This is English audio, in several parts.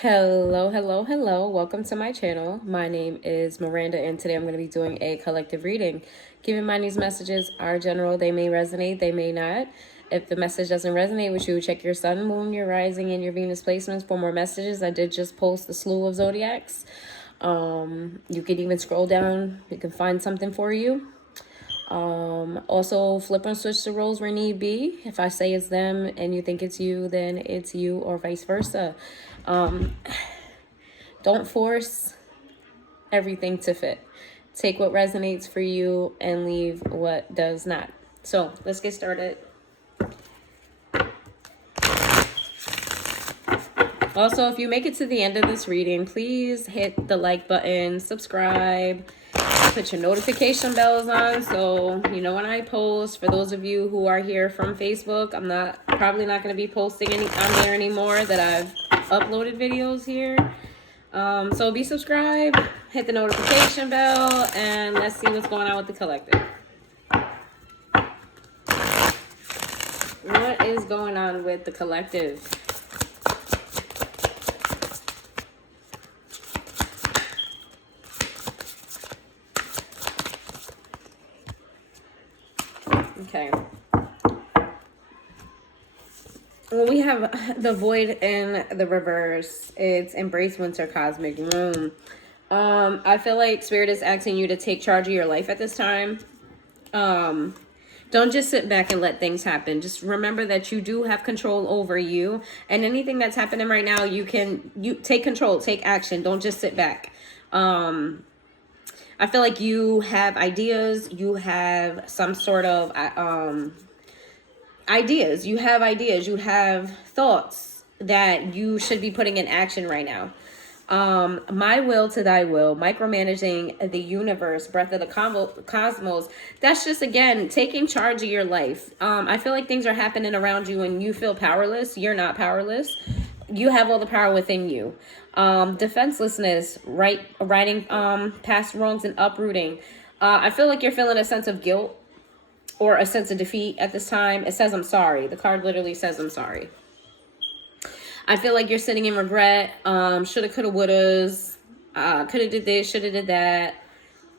Hello. Welcome to my channel. My name is Miranda, and today I'm going to be doing a collective reading. Keep in mind, these messages are general. They may resonate, they may not. If the message doesn't resonate with you, check your sun, moon, your rising, and your Venus placements for more messages. I did just post a slew of zodiacs. You can even scroll down. You can find something for you. Also flip and switch the roles where need be. If I say it's them and you think it's you, then it's you, or vice versa. Don't force everything to fit. Take what resonates for you and leave what does not. So let's get started. Also, if you make it to the end of this reading, please hit the like button, subscribe, put your notification bells on so you know when I post. For those of you who are here from Facebook, I'm probably not going to be posting on there anymore that I've uploaded videos here. So be subscribed, hit the notification bell, and let's see what's going on with the collective. What is going on with the collective? Okay. Well, we have the void in the reverse. It's embrace winter cosmic moon. I feel like Spirit is asking you to take charge of your life at this time. Don't just sit back and let things happen. Just remember that you do have control over you, and anything that's happening right now, you take control, take action. Don't just sit back. I feel like you have ideas. You have some sort of ideas. You have thoughts that you should be putting in action right now. My will to thy will, micromanaging the universe, breath of the cosmos. That's just, again, taking charge of your life. I feel like things are happening around you and you feel powerless. You're not powerless. You have all the power within you. Defenselessness, writing past wrongs and uprooting. I feel like you're feeling a sense of guilt or a sense of defeat at this time. It says, I'm sorry. The card literally says, I'm sorry. I feel like you're sitting in regret. Shoulda, coulda, wouldas. Coulda did this, shoulda did that.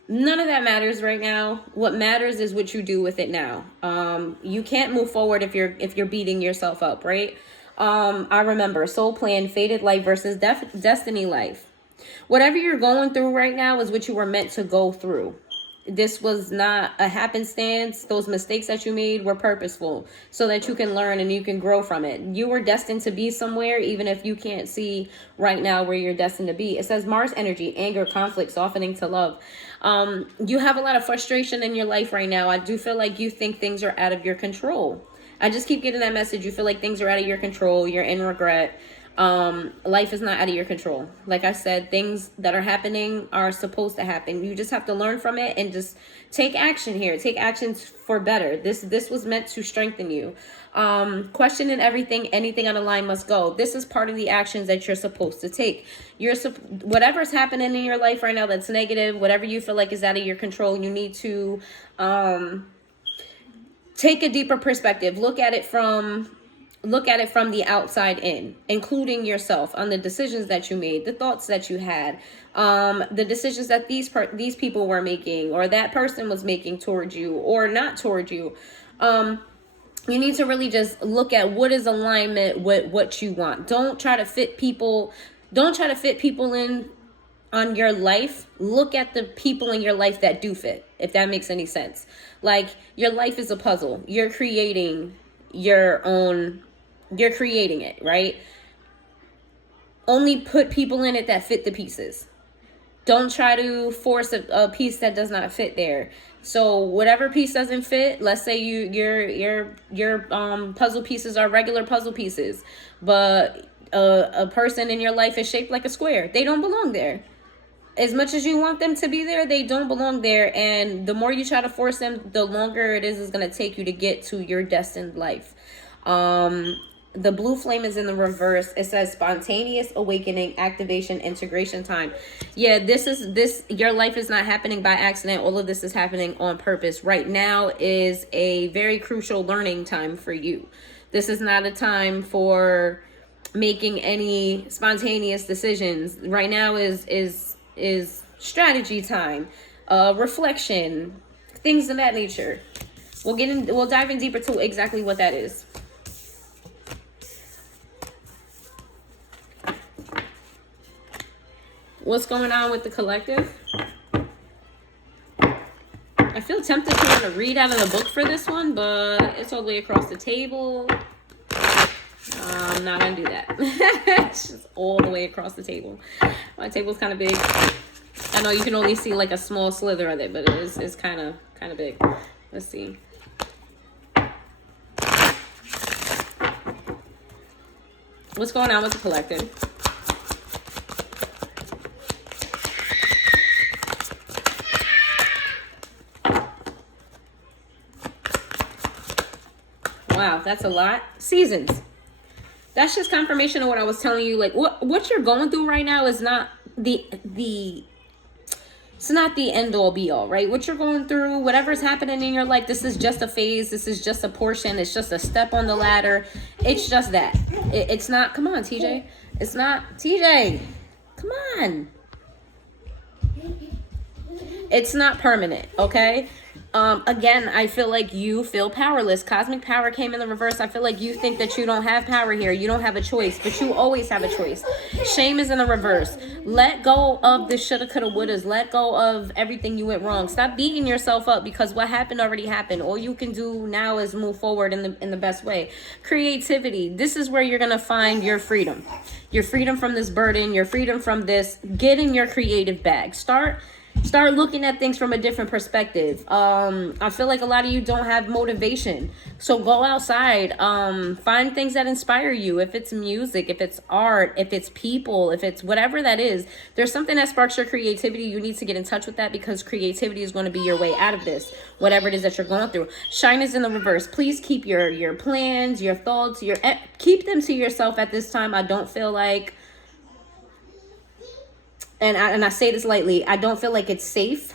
None of that matters right now. What matters is what you do with it now. You can't move forward if you're beating yourself up, right? I remember soul plan, fated life versus destiny life. Whatever you're going through right now is what you were meant to go through. This was not a happenstance. Those mistakes that you made were purposeful so that you can learn and you can grow from it. You were destined to be somewhere, even if you can't see right now where you're destined to be. It says Mars energy, anger, conflict, softening to love. You have a lot of frustration in your life right now. I do feel like you think things are out of your control. I just keep getting that message. You feel like things are out of your control. You're in regret. Life is not out of your control. Like I said, things that are happening are supposed to happen. You just have to learn from it and just take action here. Take actions for better. This was meant to strengthen you. Questioning everything, anything unaligned must go. This is part of the actions that you're supposed to take. Whatever's happening in your life right now that's negative, whatever you feel like is out of your control, you need to take a deeper perspective. Look at it from the outside in, including yourself, on the decisions that you made, the thoughts that you had, the decisions that these people were making, or that person was making towards you or not towards you. You need to really just look at what is alignment with what you want. Don't try to fit people in on your life. Look at the people in your life that do fit, if that makes any sense. Like, your life is a puzzle. You're creating it, right? Only put people in it that fit the pieces. Don't try to force a piece that does not fit there. So whatever piece doesn't fit, let's say your puzzle pieces are regular puzzle pieces, but a person in your life is shaped like a square. They don't belong there. As much as you want them to be there, they don't belong there. And the more you try to force them, the longer it is going to take you to get to your destined life. The blue flame is in the reverse. It says spontaneous awakening, activation, integration time. Yeah, your life is not happening by accident. All of this is happening on purpose. Right now is a very crucial learning time for you. This is not a time for making any spontaneous decisions. Right now is strategy time, reflection, things of that nature. We'll dive in deeper to exactly what that is. What's going on with the collective? I feel tempted to want to read out of the book for this one, but it's all the way across the table. I'm not going to do that. It's just all the way across the table. My table's kind of big. I know you can only see like a small slither of it, but it's kind of big. Let's see. What's going on with the collective? Wow, that's a lot. Seasons. That's just confirmation of what I was telling you. Like what you're going through right now is not it's not the end all be all, right? What you're going through, whatever's happening in your life, this is just a phase. This is just a portion. It's just a step on the ladder. It's just that. It's not, come on, TJ. It's not, TJ. Come on. It's not permanent, okay? Again, I feel like you feel powerless. Cosmic power came in the reverse. I feel like you think that you don't have power here. You don't have a choice, but you always have a choice. Shame is in the reverse. Let go of the shoulda, coulda, wouldas. Let go of everything you went wrong. Stop beating yourself up because what happened already happened. All you can do now is move forward in the best way. Creativity. This is where you're going to find your freedom. Your freedom from this burden, your freedom from this. Get in your creative bag. Start looking at things from a different perspective. I feel like a lot of you don't have motivation. So go outside. Find things that inspire you. If it's music, if it's art, if it's people, if it's whatever that is, there's something that sparks your creativity. You need to get in touch with that because creativity is going to be your way out of this, whatever it is that you're going through. Shine is in the reverse. Please keep your plans, your thoughts, keep them to yourself at this time. I don't feel like, and I say this lightly, I don't feel like it's safe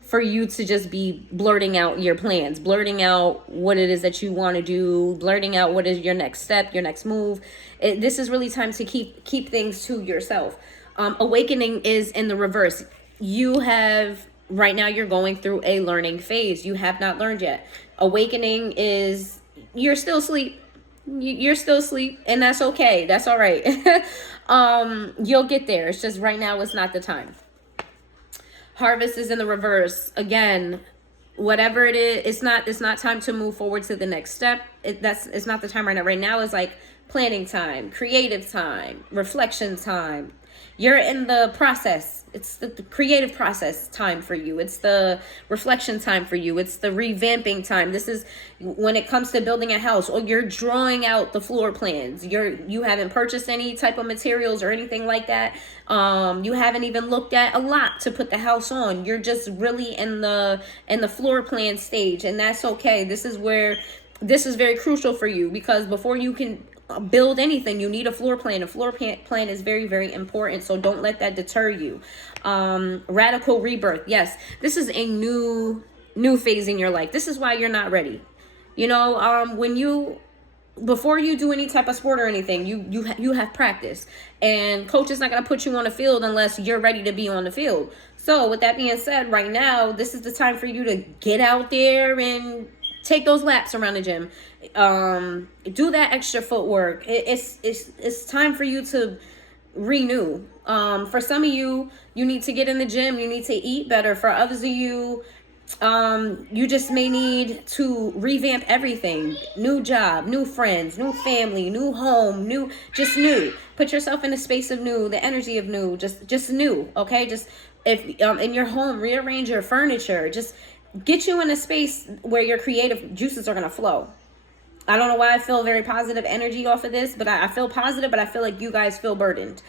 for you to just be blurting out your plans, blurting out what it is that you want to do, blurting out what is your next step, your next move. This is really time to keep things to yourself. Awakening is in the reverse. Right now you're going through a learning phase. You have not learned yet. Awakening is you're still asleep. You're still asleep, and that's okay. That's all right. You'll get there. It's just right now is not the time. Harvest is in the reverse. Again, whatever it is, it's not time to move forward to the next step. It's not the time right now. Right now is like planning time, creative time, reflection time. You're in the process. It's the creative process time for you. It's the reflection time for you. It's the revamping time. This is when it comes to building a house, or you're drawing out the floor plans. You haven't purchased any type of materials or anything like that. You haven't even looked at a lot to put the house on. You're just really in the floor plan stage, and that's okay. This is very crucial for you because before you can build anything, you need a floor plan. A floor plan is very, very important, so don't let that deter you. Radical rebirth. Yes, this is a new phase in your life. This is why you're not ready. You know, before you do any type of sport or anything, you have practice, and coach is not going to put you on the field unless you're ready to be on the field. So with that being said, right now this is the time for you to get out there and take those laps around the gym. Do that extra footwork. It's time for you to renew. For some of you need to get in the gym. You need to eat better. For others of you, you just may need to revamp everything. New job, new friends, new family, new home, new. Put yourself in a space of new, the energy of new, just new. Okay, just if in your home, rearrange your furniture. Just get you in a space where your creative juices are going to flow. I don't know why I feel very positive energy off of this, but I feel positive, but I feel like you guys feel burdened.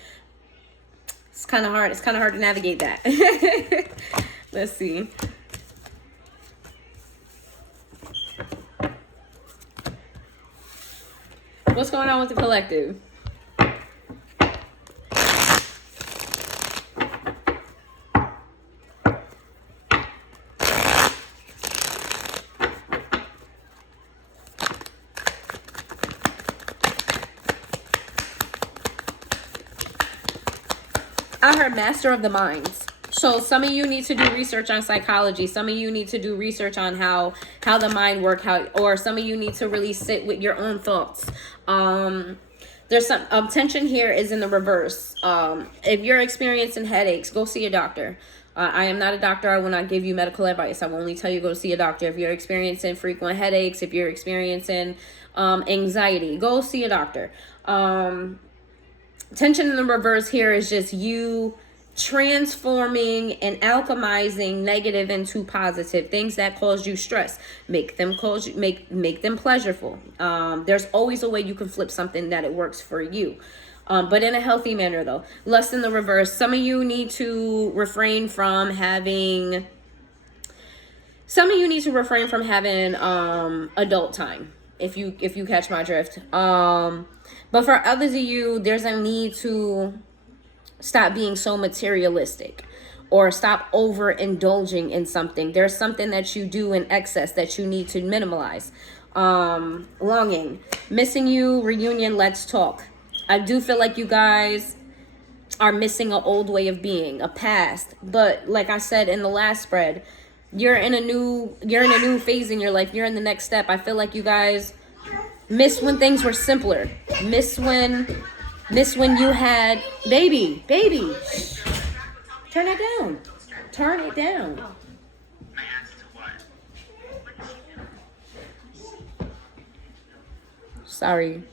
It's kind of hard. It's kind of hard to navigate that. Let's see. What's going on with the collective? I heard master of the minds. So some of you need to do research on psychology. Some of you need to do research on how the mind works, or some of you need to really sit with your own thoughts. There's some tension here is in the reverse. If you're experiencing headaches, go see a doctor. I am not a doctor. I will not give you medical advice. I will only tell you go see a doctor. If you're experiencing frequent headaches, if you're experiencing anxiety, go see a doctor. Tension in the reverse here is just you transforming and alchemizing negative into positive things that cause you stress. Make them pleasurable. There's always a way you can flip something that it works for you. But in a healthy manner though. Lust in the reverse. Some of you need to refrain from having adult time. If you catch my drift. But for others of you, there's a need to stop being so materialistic or stop overindulging in something. There's something that you do in excess that you need to minimize. Longing. Missing you, reunion, let's talk. I do feel like you guys are missing an old way of being, a past. But like I said in the last spread, you're in a new phase in your life. You're in the next step. I feel like you guys miss when things were simpler. Miss when you had baby. Turn it down. Turn it down. Sorry.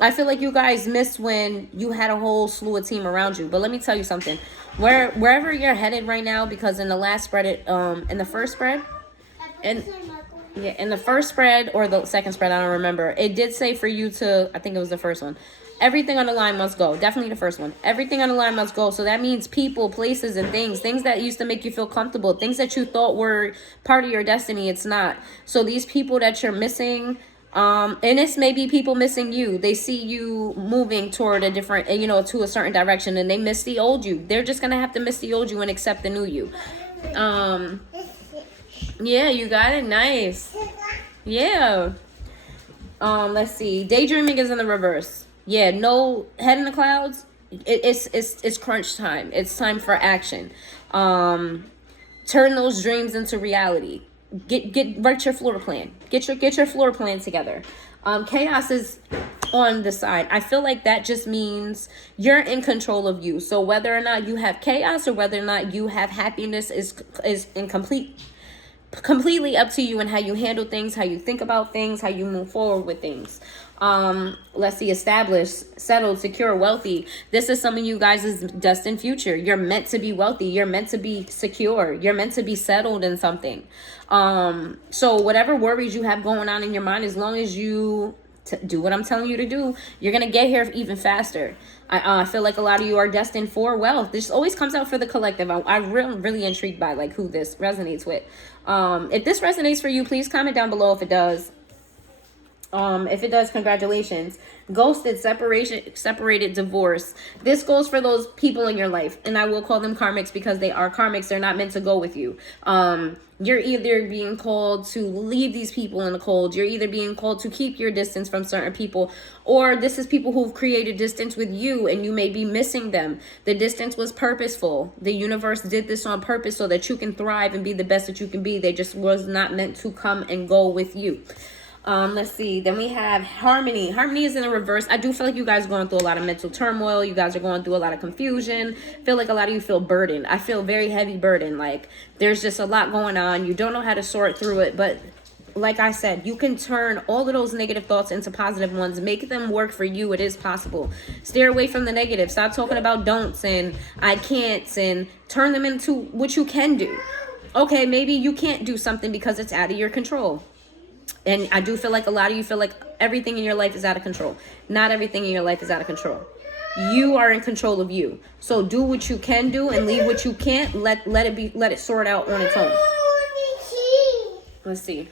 I feel like you guys miss when you had a whole slew of team around you. But let me tell you something. Wherever you're headed right now, because in the last spread, in the first spread, in the first spread or the second spread, I don't remember. It did say for you to, I think it was the first one. Everything on the line must go. Definitely the first one. Everything on the line must go. So that means people, places, and things that used to make you feel comfortable, things that you thought were part of your destiny, it's not. So these people that you're missing, and it's maybe people missing you. They see you moving toward a different, to a certain direction, and they miss the old you. They're just gonna have to miss the old you and accept the new you. Yeah, you got it. Nice. Yeah. Let's see. Daydreaming is in the reverse. Yeah, no head in the clouds. It's crunch time. It's time for action. Turn those dreams into reality. Write your floor plan. Get your floor plan together. Chaos is on the side. I feel like that just means you're in control of you. So whether or not you have chaos or whether or not you have happiness is completely up to you and how you handle things, how you think about things, how you move forward with things. Let's see, established, settled, secure, wealthy. This is some of you guys' destined future. You're meant to be wealthy. You're meant to be secure. You're meant to be settled in something. So whatever worries you have going on in your mind, as long as you do what I'm telling you to do, you're going to get here even faster. I feel like a lot of you are destined for wealth. This always comes out for the collective. I'm really intrigued by like who this resonates with. If this resonates for you, please comment down below if it does. If it does, congratulations. Ghosted, separated, divorce. This goes for those people in your life, and I will call them karmics because they are karmics. They're not meant to go with you. You're either being called to leave these people in the cold. You're either being called to keep your distance from certain people, or this is people who've created distance with you and you may be missing them. The distance was purposeful. The universe did this on purpose so that you can thrive and be the best that you can be. They just was not meant to come and go with you. Let's see. Then we have harmony. Harmony is in the reverse. I do feel like you guys are going through a lot of mental turmoil. You guys are going through a lot of confusion. I feel like a lot of you feel burdened. I feel very heavy burden. Like there's just a lot going on. You don't know how to sort through it. But like I said, you can turn all of those negative thoughts into positive ones. Make them work for you. It is possible. Steer away from the negative. Stop talking about don'ts and I can'ts and turn them into what you can do. Okay, maybe you can't do something because it's out of your control. And I do feel like a lot of you feel like everything in your life is out of control. Not everything in your life is out of control. You are in control of you. So do what you can do and leave what you can't. Let it sort out on its own. Let's see.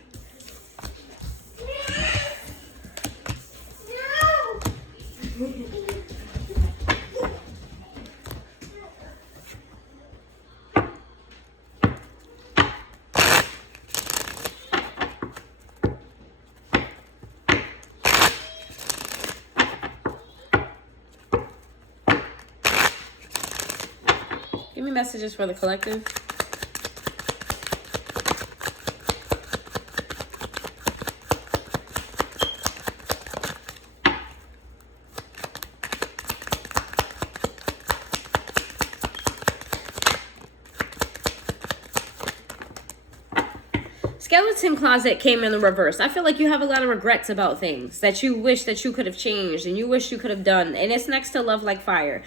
me messages for the collective. Skeleton closet came in the reverse. I feel like you have a lot of regrets about things that you wish that you could have changed and you wish you could have done. And it's next to love like fire.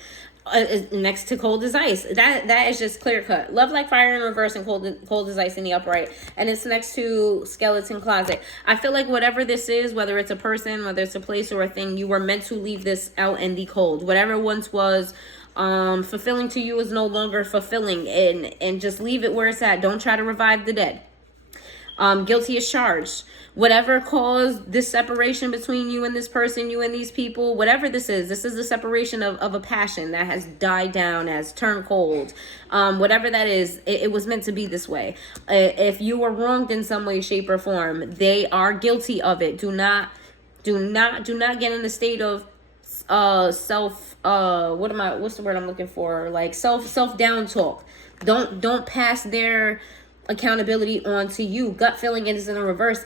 Next to cold as ice. That is just clear cut. Love like fire in reverse and cold as ice in the upright. And it's next to skeleton closet. I feel like whatever this is, whether it's a person, whether it's a place or a thing, you were meant to leave this out in the cold. Whatever once was fulfilling to you is no longer fulfilling, and just leave it where it's at. Don't try to revive the dead. Guilty as charged. Whatever caused this separation between you and this person, you and these people, whatever this is the separation of a passion that has died down, has turned cold. Whatever that is, it was meant to be this way. If you were wronged in some way, shape, or form, they are guilty of it. Do not get in the state of what's the word I'm looking for? Like self down talk. Don't pass their accountability on to you. Gut feeling is in the reverse.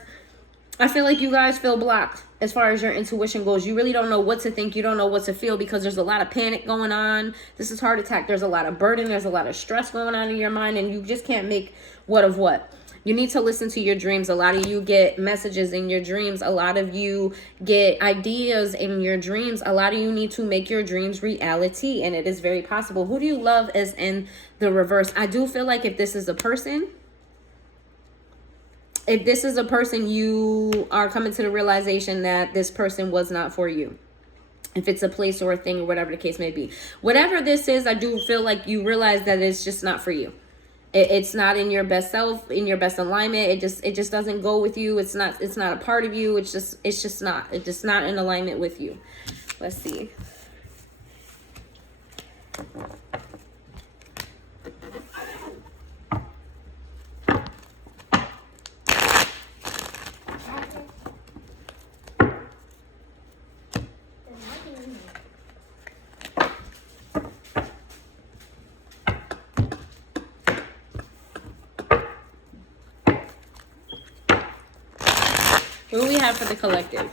I feel like you guys feel blocked as far as your intuition goes. You really don't know what to think. You don't know what to feel because there's a lot of panic going on. This is heart attack. There's a lot of burden. There's a lot of stress going on in your mind, and you just can't make what of what. You need to listen to your dreams. A lot of you get messages in your dreams. A lot of you get ideas in your dreams. A lot of you need to make your dreams reality, and it is very possible. Who do you love is in the reverse. I do feel like if this is a person, you are coming to the realization that this person was not for you. If it's a place or a thing or whatever the case may be. Whatever this is, I do feel like you realize that it's just not for you. It's not in your best self, in your best alignment. It just doesn't go with you. It's not a part of you. It's just not in alignment with you. Let's see. What do we have for the collective?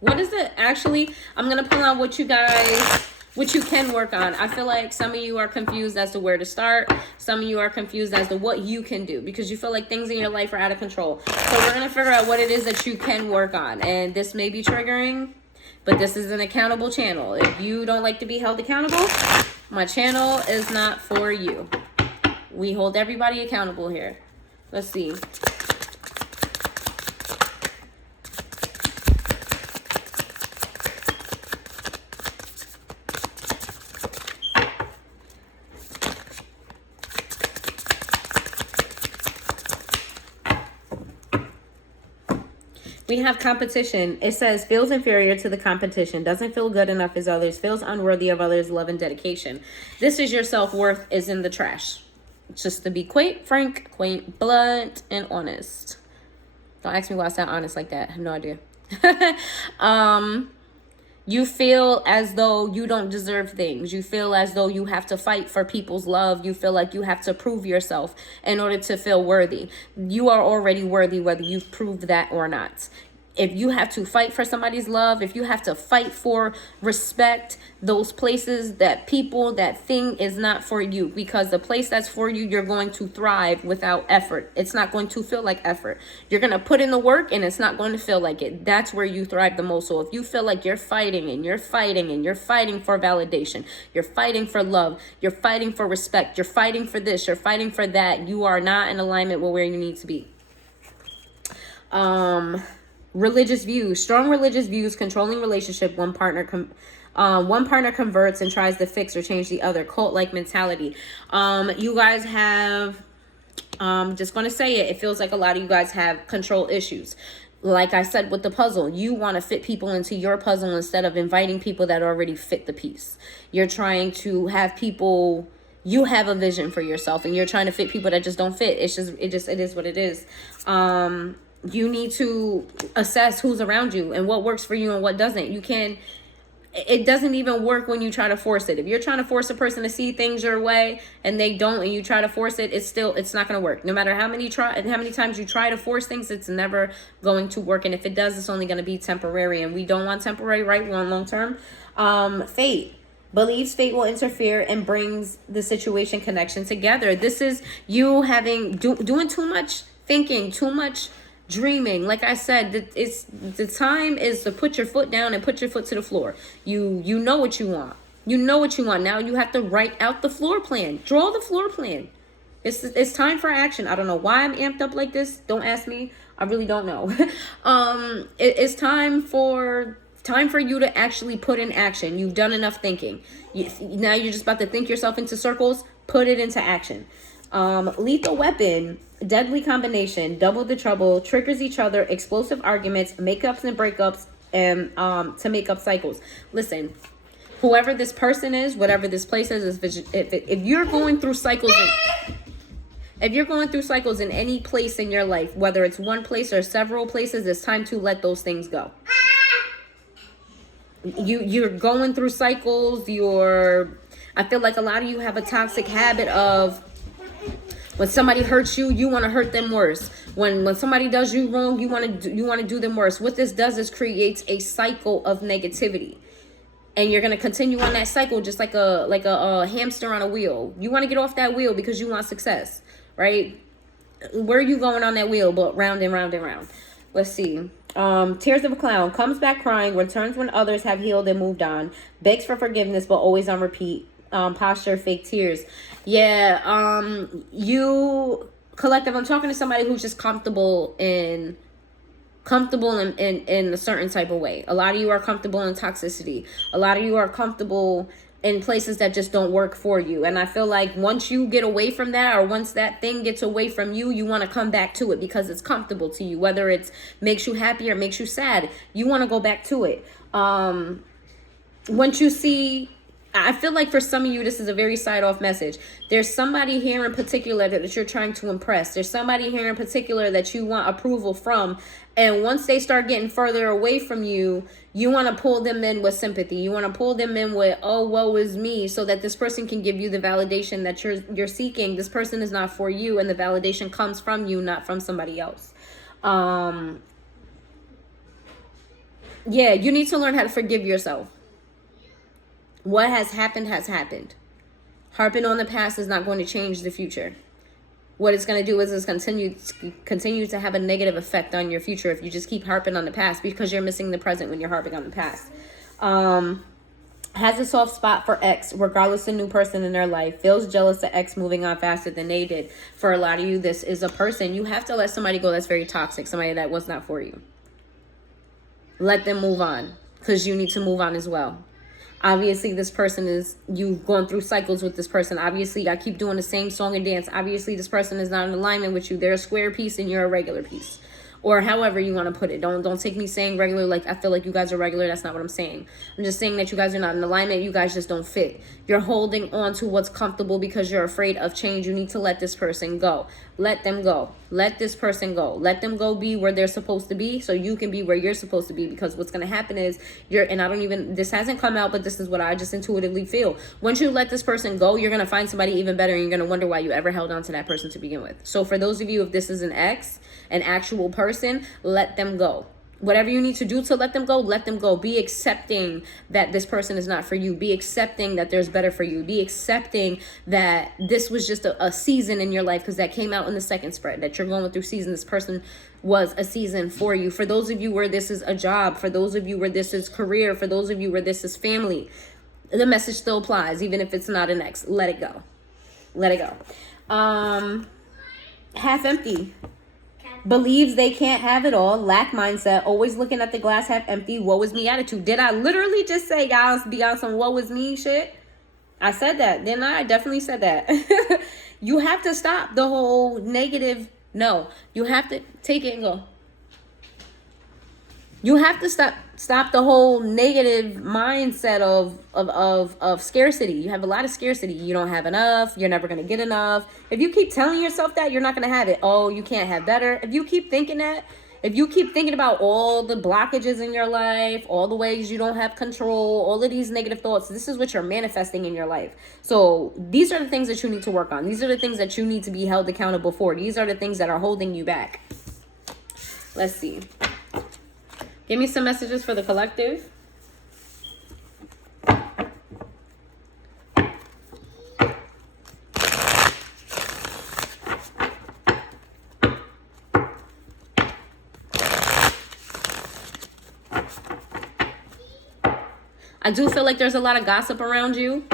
What is it? Actually, I'm going to pull out what you can work on. I feel like some of you are confused as to where to start. Some of you are confused as to what you can do because you feel like things in your life are out of control. So we're going to figure out what it is that you can work on. And this may be triggering, but this is an accountable channel. If you don't like to be held accountable, my channel is not for you. We hold everybody accountable here. Let's see. We have competition. It says, feels inferior to the competition, doesn't feel good enough as others, feels unworthy of others' love and dedication. This is your self-worth is in the trash. Just to be quite frank, quite blunt, and honest. Don't ask me why I sound honest like that. I have no idea. You feel as though you don't deserve things. You feel as though you have to fight for people's love. You feel like you have to prove yourself in order to feel worthy. You are already worthy whether you've proved that or not. If you have to fight for somebody's love, if you have to fight for respect, those places, that people, that thing is not for you. Because the place that's for you, you're going to thrive without effort. It's not going to feel like effort. You're going to put in the work and it's not going to feel like it. That's where you thrive the most. So if you feel like you're fighting and you're fighting and you're fighting for validation, you're fighting for love, you're fighting for respect, you're fighting for this, you're fighting for that, you are not in alignment with where you need to be. Religious views, strong religious views, controlling relationship. One partner converts and tries to fix or change the other. Cult-like mentality. You guys have, just going to say it. It feels like a lot of you guys have control issues. Like I said with the puzzle, you want to fit people into your puzzle instead of inviting people that already fit the piece. You're trying to have people. You have a vision for yourself, and you're trying to fit people that just don't fit. It is what it is. You need to assess who's around you and what works for you and what doesn't. You can it doesn't even work when you try to force it. If you're trying to force a person to see things your way and they don't, and you try to force it, it's not going to work. No matter how many times you try to force things, it's never going to work. And if it does, it's only going to be temporary, and we don't want temporary, right? We want long term. Fate believes fate will interfere and brings the situation connection together. This is you doing too much thinking, too much dreaming. Like I said, it's the time is to put your foot down and put your foot to the floor. You know what you want. You know what you want. Now you have to write out the floor plan. Draw the floor plan. It's time for action. I don't know why I'm amped up like this. Don't ask me. I really don't know. It's time for you to actually put in action. You've done enough thinking. Now you're just about to think yourself into circles. Put it into action. Lethal weapon, deadly combination, double the trouble, triggers each other, explosive arguments, makeups and breakups, and to make up cycles. Listen, whoever this person is, whatever this place is, if you're going through cycles, if you're going through cycles in any place in your life, whether it's one place or several places, it's time to let those things go. You're going through cycles. I feel like a lot of you have a toxic habit of, when somebody hurts you, you want to hurt them worse. When somebody does you wrong, you want to do them worse. What this does is creates a cycle of negativity, and you're going to continue on that cycle just like a hamster on a wheel. You want to get off that wheel because you want success, right? Where are you going on that wheel? But round and round and round. Let's see. Tears of a clown, comes back crying, returns when others have healed and moved on, begs for forgiveness but always on repeat. Posture, fake tears. Yeah, you collective, I'm talking to somebody who's just comfortable in a certain type of way. A lot of you are comfortable in toxicity. A lot of you are comfortable in places that just don't work for you. And I feel like once you get away from that, or once that thing gets away from you, you want to come back to it because it's comfortable to you. Whether it makes you happy or makes you sad, you want to go back to it. Once you see, I feel like for some of you, this is a very side-off message. There's somebody here in particular that you're trying to impress. There's somebody here in particular that you want approval from. And once they start getting further away from you, you want to pull them in with sympathy. You want to pull them in with, oh, woe is me, so that this person can give you the validation that you're seeking. This person is not for you, and the validation comes from you, not from somebody else. Yeah, you need to learn how to forgive yourself. What has happened has happened. Harping on the past is not going to change the future. What it's going to do is it's continue to have a negative effect on your future if you just keep harping on the past, because you're missing the present when you're harping on the past. Has a soft spot for ex, regardless of the new person in their life. Feels jealous of ex moving on faster than they did. For a lot of you, this is a person. You have to let somebody go that's very toxic, somebody that was not for you. Let them move on, because you need to move on as well. Obviously, this person you've gone through cycles with this person. Obviously, I keep doing the same song and dance. Obviously, this person is not in alignment with you. They're a square piece and you're a regular piece. Or however you want to put it. Don't take me saying regular like I feel like you guys are regular. That's not what I'm saying. I'm just saying that you guys are not in alignment. You guys just don't fit. You're holding on to what's comfortable because you're afraid of change. You need to let this person go. Let them go. Let this person go. Let them go be where they're supposed to be so you can be where you're supposed to be. Because what's going to happen is this hasn't come out, but this is what I just intuitively feel. Once you let this person go, you're going to find somebody even better, and you're going to wonder why you ever held on to that person to begin with. So for those of you, if this is an ex, an actual person, let them go. Whatever you need to do to let them go, let them go. Be accepting that this person is not for you. Be accepting that there's better for you. Be accepting that this was just a season in your life, because that came out in the second spread, that you're going through season. This person was a season for you. For those of you where this is a job, for those of you where this is career, for those of you where this is family, the message still applies, even if it's not an ex. Let it go. Let it go. Half empty. Believes they can't have it all. Lack mindset. Always looking at the glass half empty. Woe is me attitude. Did I literally just say y'all be on some woe is me shit? I said that, didn't I? I definitely said that. You have to stop the whole negative. No, you have to take it and go. You have to stop the whole negative mindset of scarcity. You have a lot of scarcity. You don't have enough. You're never going to get enough. If you keep telling yourself that, you're not going to have it. Oh, you can't have better. If you keep thinking that, If you keep thinking about all the blockages in your life, all the ways you don't have control, all of these negative thoughts, this is what you're manifesting in your life. So these are the things that you need to work on. These are the things that you need to be held accountable for. These are the things that are holding you back. Let's see. Give me some messages for the collective. I do feel like there's a lot of gossip around you.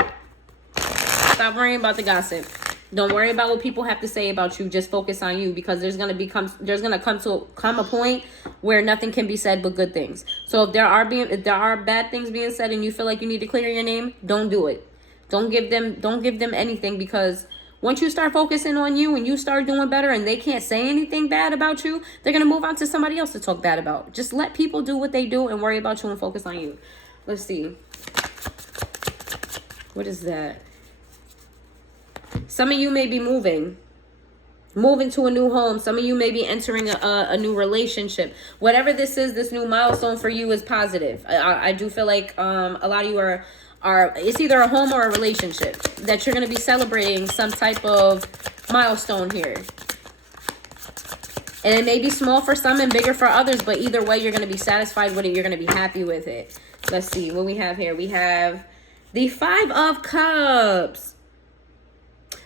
Stop worrying about the gossip. Don't worry about what people have to say about you. Just focus on you, because there's gonna come a point where nothing can be said but good things. So if there are bad things being said and you feel like you need to clear your name, don't do it. Don't give them anything, because once you start focusing on you and you start doing better and they can't say anything bad about you, they're gonna move on to somebody else to talk bad about. Just let people do what they do and worry about you and focus on you. Let's see. What is that? Some of you may be moving to a new home. Some of you may be entering a new relationship. Whatever this is, this new milestone for you is positive. I do feel like a lot of you are it's either a home or a relationship that you're going to be celebrating some type of milestone here. And it may be small for some and bigger for others, but either way, you're going to be satisfied with it. You're going to be happy with it. Let's see what we have here. We have the 5 of Cups.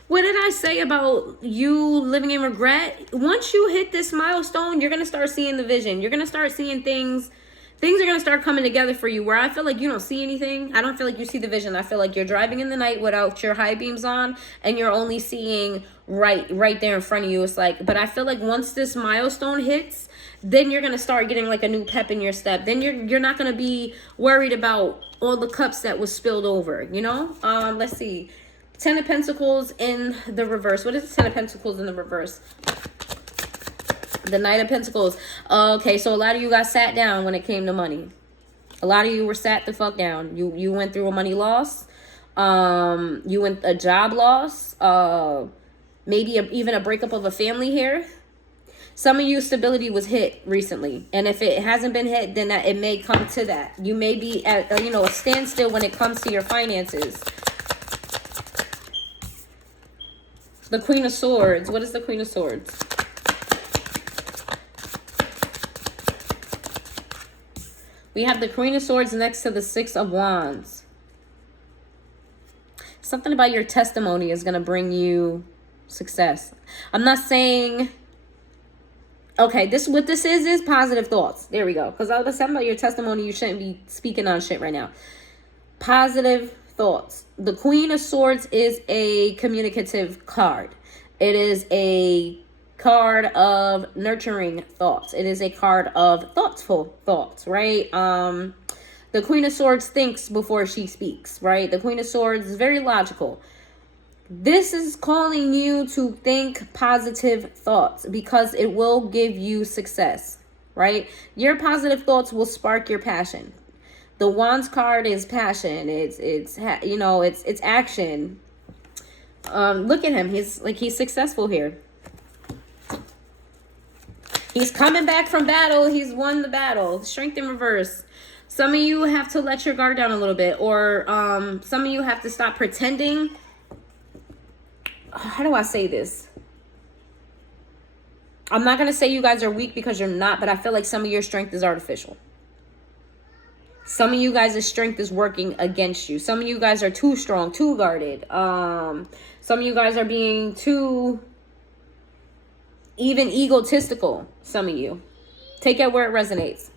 What did I say about you living in regret? Once you hit this milestone, you're going to start seeing the vision. You're going to start seeing things. Things are going to start coming together for you, where I feel like you don't see anything. I don't feel like you see the vision. I feel like you're driving in the night without your high beams on, and you're only seeing right there in front of you. It's like, but I feel like once this milestone hits, then you're going to start getting like a new pep in your step. Then you're not going to be worried about all the cups that was spilled over, you know? Let's see. 10 of Pentacles in the reverse. What is the 10 of Pentacles in the reverse? The Knight of Pentacles. Okay, so a lot of you got sat down when it came to money. A lot of you were sat the fuck down. You went through a money loss. You went a job loss. Maybe even a breakup of a family here. Some of you stability was hit recently. And if it hasn't been hit, then it may come to that. You may be at a standstill when it comes to your finances. The Queen of Swords. What is the Queen of Swords? We have the Queen of Swords next to the 6 of Wands. Something about your testimony is going to bring you success. I'm not saying... Okay, what this is positive thoughts. There we go. Because something about your testimony, you shouldn't be speaking on shit right now. Positive thoughts. The Queen of Swords is a communicative card. It is a card of nurturing thoughts. It is a card of thoughtful thoughts, right? The Queen of Swords thinks before she speaks, right? The Queen of Swords is very logical. This is calling you to think positive thoughts, because it will give you success, right? Your positive thoughts will spark your passion. The Wands card is passion. It's action. Look at him. He's successful here. He's coming back from battle. He's won the battle. Strength in reverse. Some of you have to let your guard down a little bit, or some of you have to stop pretending. How do I say this? I'm not going to say you guys are weak, because you're not, but I feel like some of your strength is artificial. Some of you guys' strength is working against you. Some of you guys are too strong, too guarded. Some of you guys are being too even egotistical. Some of you. Take it where it resonates.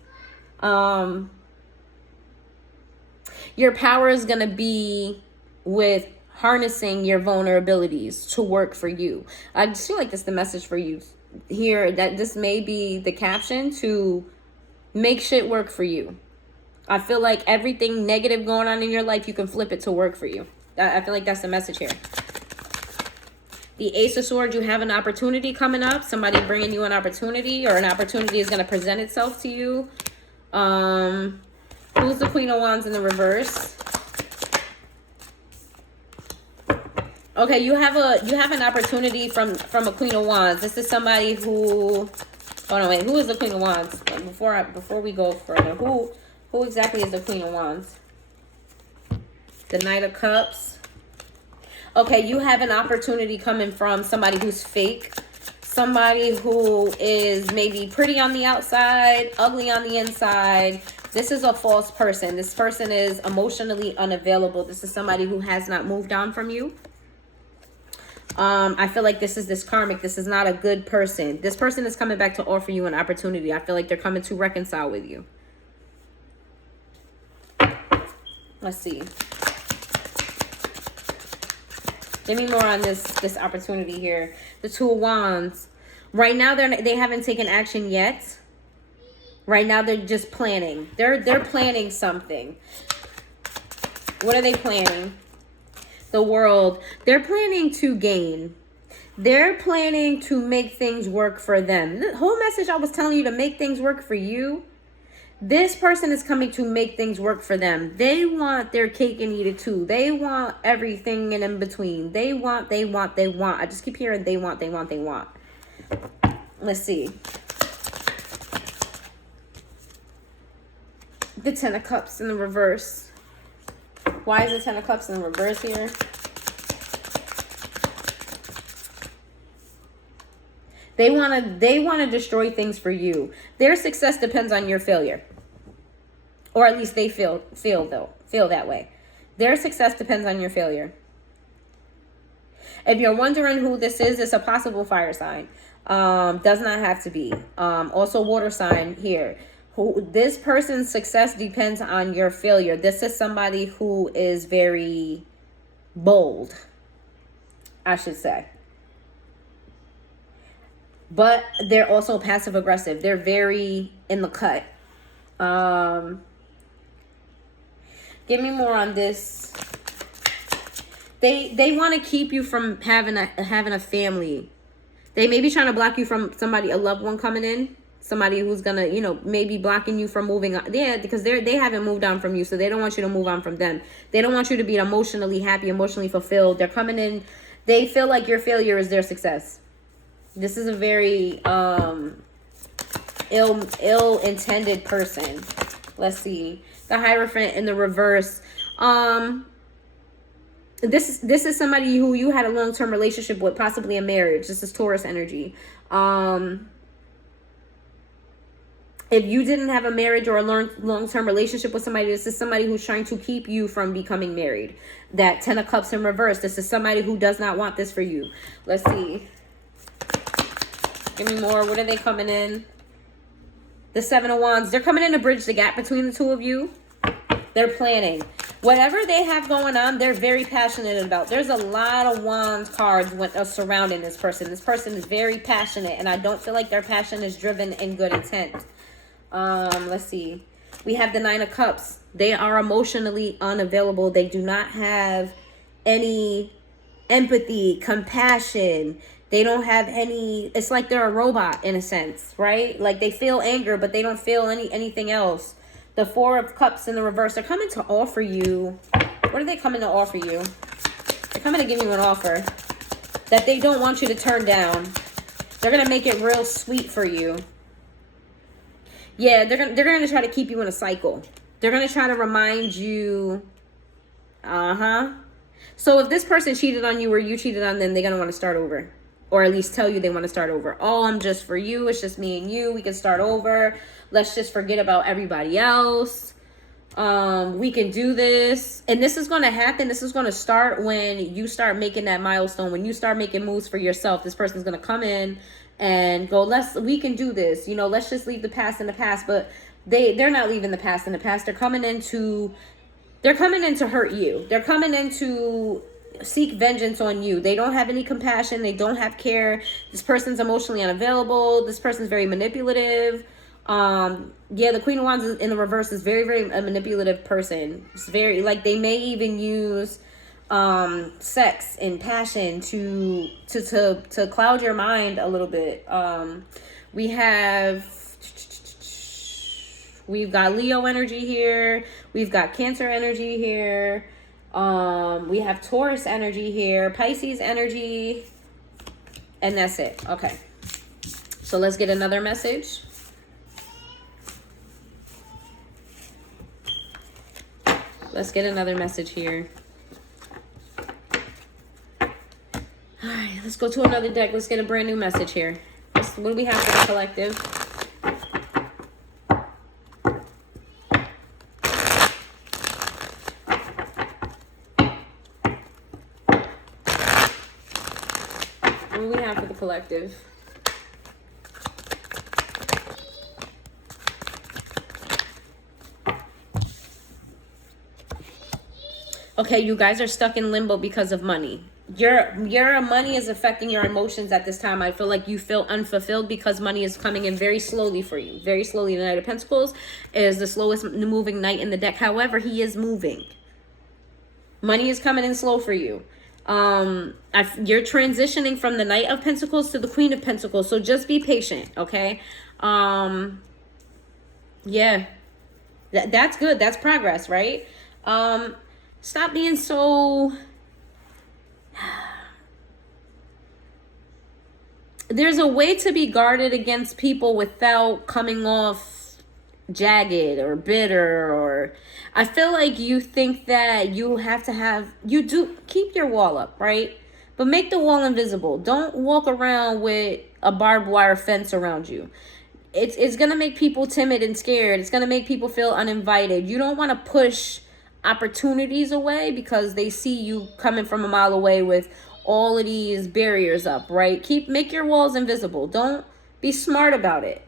Your power is going to be with harnessing your vulnerabilities to work for you. I just feel like that's the message for you here, that this may be the caption to make shit work for you. I feel like everything negative going on in your life, you can flip it to work for you. I feel like that's the message here. The Ace of Swords, you have an opportunity coming up. Somebody bringing you an opportunity, or an opportunity is going to present itself to you. Who's the Queen of Wands in the reverse? Okay, you have an opportunity from a Queen of Wands. This is somebody who Oh no, wait. Who is the Queen of Wands? Before we go further, who exactly is the Queen of Wands? The Knight of Cups. Okay, you have an opportunity coming from somebody who's fake. Somebody who is maybe pretty on the outside, ugly on the inside. This is a false person. This person is emotionally unavailable. This is somebody who has not moved on from you. I feel like this is karmic. This is not a good person. This person is coming back to offer you an opportunity. I feel like they're coming to reconcile with you. Let's see. Give me more on this opportunity here. The Two of Wands. Right now, they haven't taken action yet. Right now, they're just planning. They're planning something. What are they planning? The World. They're planning to gain. They're planning to make things work for them. The whole message I was telling you to make things work for you. This person is coming to make things work for them. They want their cake and eat it too. They want everything in between. They want. I just keep hearing they want. Let's see. The Ten of Cups in the reverse. Why is the Ten of Cups in the reverse here? They want to destroy things for you. Their success depends on your failure. Or at least they feel that way. Their success depends on your failure. If you're wondering who this is, it's a possible fire sign. Does not have to be. Also water sign here. This person's success depends on your failure. This is somebody who is very bold, I should say. But they're also passive aggressive. They're very in the cut. Give me more on this. They want to keep you from having a family. They may be trying to block you from somebody, a loved one coming in. Somebody who's gonna, maybe blocking you from moving on. Yeah, because they haven't moved on from you, so they don't want you to move on from them. They don't want you to be emotionally happy, emotionally fulfilled. They're coming in. They feel like your failure is their success. This is a very ill-intended person. Let's see. The Hierophant in the reverse. This is somebody who you had a long-term relationship with, possibly a marriage. This is Taurus energy. If you didn't have a marriage or a long-term relationship with somebody, this is somebody who's trying to keep you from becoming married. That Ten of Cups in reverse. This is somebody who does not want this for you. Let's see. Give me more. What are they coming in? The Seven of Wands. They're coming in to bridge the gap between the two of you. They're planning. Whatever they have going on, they're very passionate about. There's a lot of Wands cards surrounding this person. This person is very passionate, and I don't feel like their passion is driven in good intent. Let's see. We have the Nine of Cups. They are emotionally unavailable. They do not have any empathy, compassion. They don't have any, it's like they're a robot in a sense, right? Like they feel anger, but they don't feel anything else. The Four of Cups in the reverse. They're coming to offer you. What are they coming to offer you? They're coming to give you an offer that they don't want you to turn down. They're going to make it real sweet for you. Yeah, they're gonna try to keep you in a cycle. They're going to try to remind you. So if this person cheated on you or you cheated on them, they're going to want to start over. Or at least tell you they want to start over. Oh, I'm just for you. It's just me and you. We can start over. Let's just forget about everybody else. We can do this. And this is going to happen. This is going to start when you start making that milestone. When you start making moves for yourself, this person's going to come in and go, we can do this. Let's just leave the past in the past. But they're not leaving the past in the past. They're coming in to hurt you. They're coming in to seek vengeance on you. They don't have any compassion. They don't have care. This person's emotionally unavailable. This person's very manipulative. The Queen of Wands in the reverse is very, very a manipulative person. It's very, they may even use sex and passion to cloud your mind a little bit. We've got Leo energy here. We've got Cancer energy here. We have Taurus energy here, Pisces energy, and that's it. Okay. So let's get another message. Let's get another message here. All right, let's go to another deck. Let's get a brand new message here. What do we have for the collective? What do we have for the collective? Okay, you guys are stuck in limbo because of money. Your money is affecting your emotions at this time. I feel like you feel unfulfilled because money is coming in very slowly for you. Very slowly. The Knight of Pentacles is the slowest moving knight in the deck. However, he is moving. Money is coming in slow for you. You're transitioning from the Knight of Pentacles to the Queen of Pentacles. So just be patient, okay? Yeah. That's good. That's progress, right? Stop being so... There's a way to be guarded against people without coming off jagged or bitter, or I feel like you think that you have to have... You do keep your wall up, right? But make the wall invisible. Don't walk around with a barbed wire fence around you. It's going to make people timid and scared. It's going to make people feel uninvited. You don't want to push opportunities away because they see you coming from a mile away with all of these barriers up, right? Make your walls invisible. Don't be smart about it.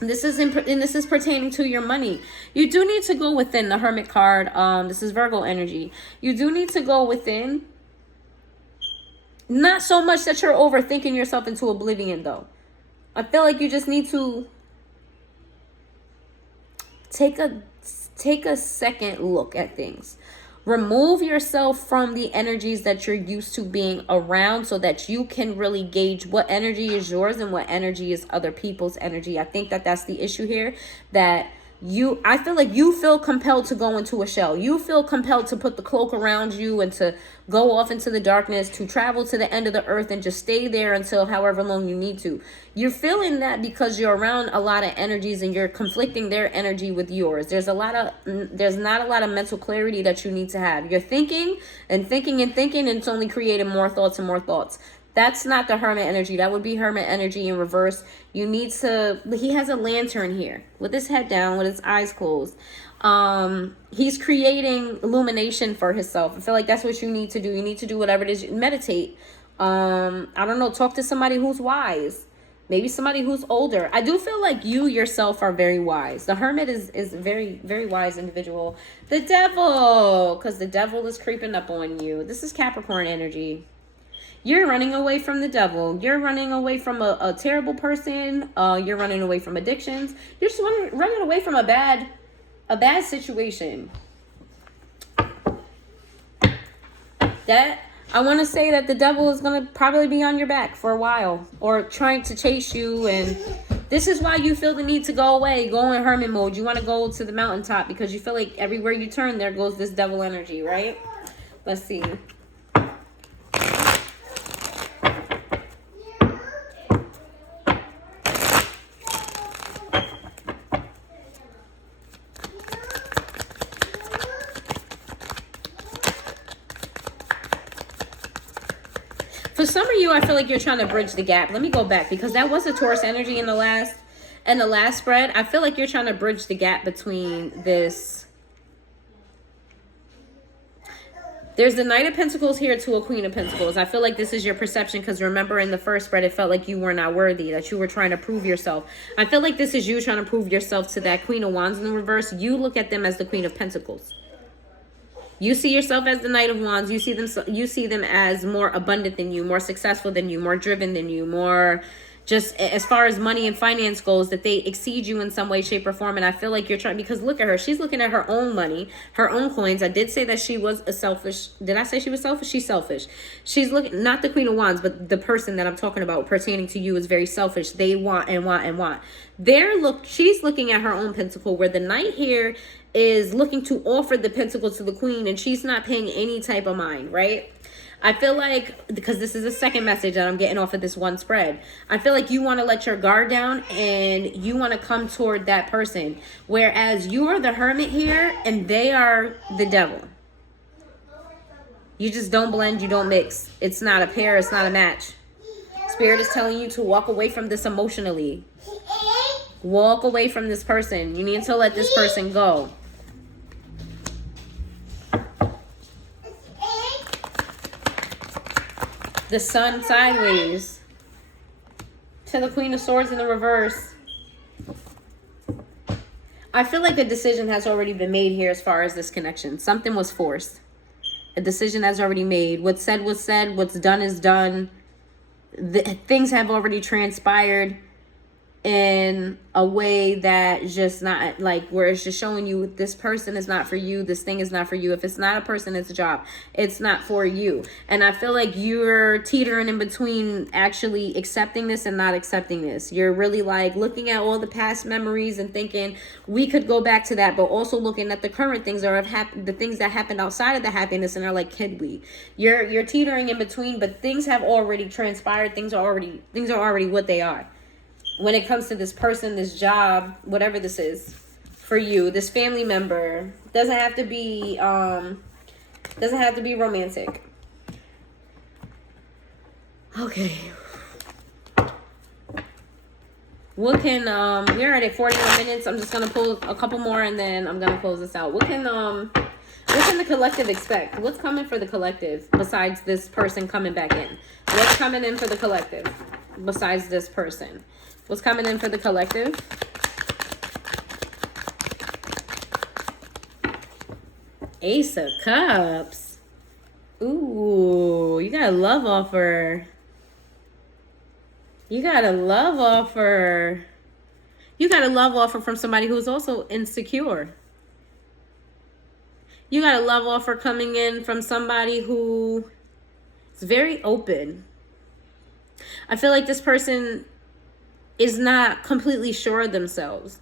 This is pertaining to your money. You do need to go within. The Hermit card. This is Virgo energy. You do need to go within. Not so much that you're overthinking yourself into oblivion, though. I feel like you just need to take a second look at things. Remove yourself from the energies that you're used to being around so that you can really gauge what energy is yours and what energy is other people's energy. I think that that's the issue here, that I feel like you feel compelled to go into a shell. You feel compelled to put the cloak around you and to go off into the darkness, to travel to the end of the earth and just stay there until however long you need to. You're feeling that because you're around a lot of energies and you're conflicting their energy with yours. There's not a lot of mental clarity that you need to have. You're thinking and thinking and thinking, and it's only creating more thoughts and more thoughts. That's not the Hermit energy. That would be Hermit energy in reverse. You need to... He has a lantern here with his head down, with his eyes closed. He's creating illumination for himself. I feel like that's what you need to do. You need to do whatever it is. Meditate. I don't know. Talk to somebody who's wise. Maybe somebody who's older. I do feel like you yourself are very wise. The Hermit is a very, very wise individual. The Devil. Because the Devil is creeping up on you. This is Capricorn energy. You're running away from the devil. You're running away from a terrible person. You're running away from addictions. You're just running away from a bad situation. That I want to say that the devil is going to probably be on your back for a while or trying to chase you. And this is why you feel the need to go away, go in hermit mode. You want to go to the mountaintop because you feel like everywhere you turn, there goes this devil energy, right? Let's see. For some of you, I feel like you're trying to bridge the gap. Let me go back because that was a Taurus energy in the last spread. I feel like you're trying to bridge the gap between this. There's the Knight of Pentacles here to a Queen of Pentacles. I feel like this is your perception because remember in the first spread, it felt like you were not worthy, that you were trying to prove yourself. I feel like this is you trying to prove yourself to that Queen of Wands in the reverse. You look at them as the Queen of Pentacles. You see yourself as the Knight of Wands. You see them as more abundant than you, more successful than you, more driven than you, more just as far as money and finance goes, that they exceed you in some way, shape, or form. And I feel like you're trying, because look at her. She's looking at her own money, her own coins. I did say that she was a selfish. Did I say she was selfish? She's selfish. She's looking, not the Queen of Wands, but the person that I'm talking about pertaining to you is very selfish. They want and want and want. She's looking at her own pentacle, where the Knight here is looking to offer the pentacle to the Queen, and she's not paying any type of mind, right? I feel like, because this is the second message that I'm getting off of this one spread, I feel like you want to let your guard down and you want to come toward that person. Whereas you are the hermit here and they are the devil. You just don't blend, you don't mix. It's not a pair, it's not a match. Spirit is telling you to walk away from this emotionally. Walk away from this person. You need to let this person go. The Sun sideways. To the Queen of Swords in the reverse. I feel like a decision has already been made here as far as this connection. Something was forced. A decision has already made. What's said was said. What's done is done. Things have already transpired in a way that just not like where it's just showing you this person is not for you, this thing is not for you. If it's not a person, it's a job, it's not for you. And I feel like you're teetering in between actually accepting this and not accepting this. You're really like looking at all the past memories and thinking we could go back to that, but also looking at the current things or the things that happened outside of the happiness and are like, could we? You're teetering in between, but things have already transpired. Things are already what they are. When it comes to this person, this job, whatever this is for you, this family member, doesn't have to be romantic. Okay. What can we're at 41 minutes. I'm just gonna pull a couple more and then I'm gonna close this out. What can the collective expect? What's coming for the collective besides this person coming back in? What's coming in for the collective besides this person? What's coming in for the collective? Ace of Cups. Ooh, you got a love offer. You got a love offer. You got a love offer from somebody who's also insecure. You got a love offer coming in from somebody who is very open. I feel like this person is not completely sure of themselves.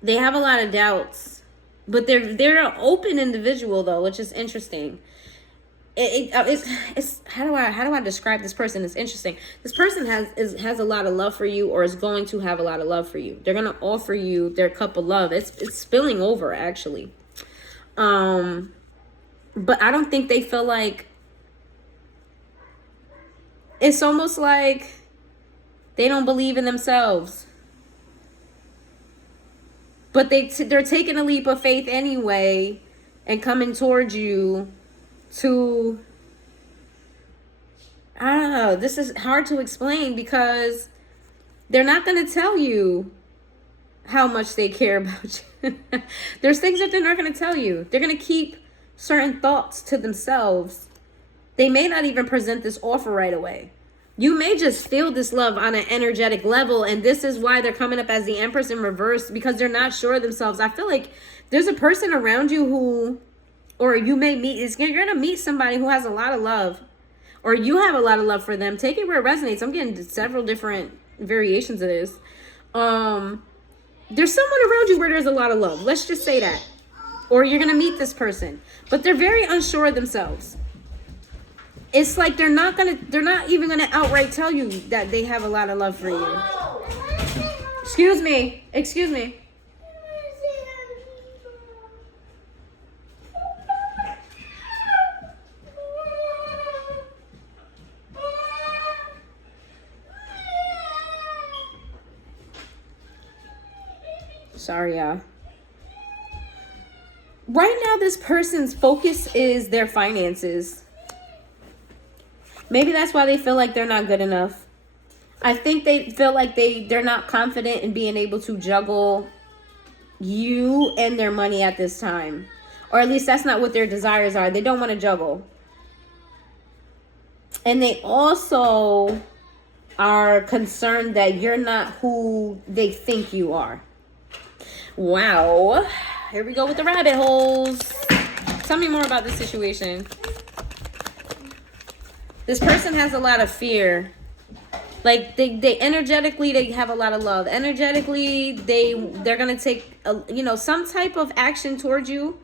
They have a lot of doubts, but they're an open individual though, which is interesting. It's how do I describe this person? It's interesting. This person has a lot of love for you, or is going to have a lot of love for you. They're gonna offer you their cup of love. It's spilling over actually. But I don't think they feel like. It's almost like they don't believe in themselves. But they're taking a leap of faith anyway and coming towards you to, I don't know, this is hard to explain because they're not going to tell you how much they care about you. There's things that they're not going to tell you. They're going to keep certain thoughts to themselves. They may not even present this offer right away. You may just feel this love on an energetic level, and this is why they're coming up as the Empress in reverse, because they're not sure of themselves. I feel like there's a person around you who, or you may meet, you're going to meet somebody who has a lot of love, or you have a lot of love for them. Take it where it resonates. I'm getting several different variations of this. There's someone around you where there's a lot of love. Let's just say that. Or you're going to meet this person, but they're very unsure of themselves. It's like they're not even gonna outright tell you that they have a lot of love for you. Excuse me. Sorry, y'all. Right now, this person's focus is their finances. Maybe that's why they feel like they're not good enough. I think they feel like they're not confident in being able to juggle you and their money at this time. Or at least that's not what their desires are. They don't want to juggle. And they also are concerned that you're not who they think you are. Wow. Here we go with the rabbit holes. Tell me more about this situation. This person has a lot of fear. Like they energetically, they have a lot of love. Energetically, they're gonna take some type of action towards you.